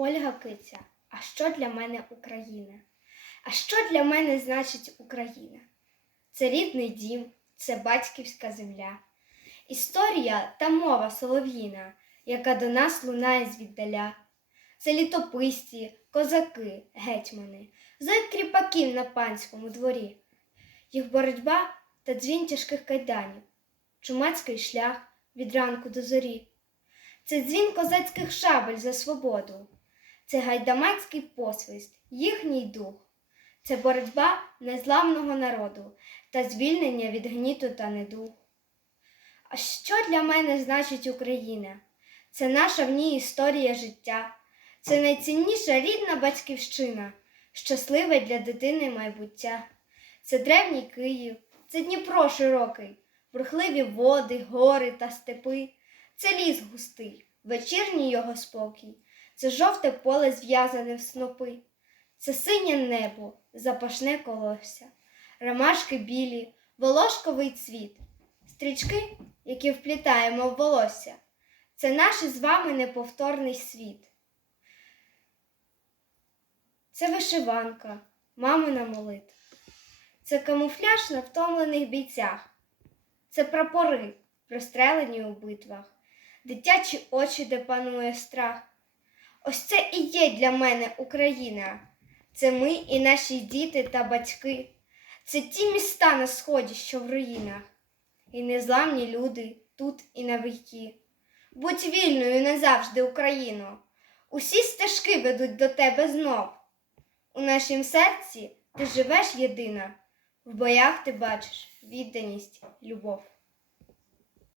Ольга Киця. А що для мене Україна? А що для мене значить Україна? Це рідний дім, це батьківська земля. Історія та мова солов'їна, яка до нас лунає звіддаля. Це літописці, козаки, гетьмани, зой кріпаків на панському дворі, їх боротьба та дзвін тяжких кайданів, чумацький шлях від ранку до зорі. Це дзвін козацьких шабель за свободу, це гайдамацький посвист, їхній дух, це боротьба незламного народу та звільнення від гніту та недуг. А що для мене значить Україна? Це наша в ній історія життя, це найцінніша рідна батьківщина, щасливе для дитини майбуття. Це древній Київ, це Дніпро широкий, бурхливі води, гори та степи, це ліс густий, вечірній його спокій, це жовте поле зв'язане в снопи, це синє небо, запашне колосся, ромашки білі, волошковий цвіт, стрічки, які вплітаємо в волосся. Це наш із вами неповторний світ. Це вишиванка, мамина молитва. Це камуфляж на втомлених бійцях. Це прапори, прострелені у битвах, дитячі очі, де панує страх. Ось це і є для мене Україна. Це ми і наші діти та батьки. Це ті міста на сході, що в руїнах, і незламні люди тут і на віки. Будь вільною назавжди, Україно. Усі стежки ведуть до тебе знов. У нашім серці ти живеш єдина, в боях ти бачиш відданість, любов.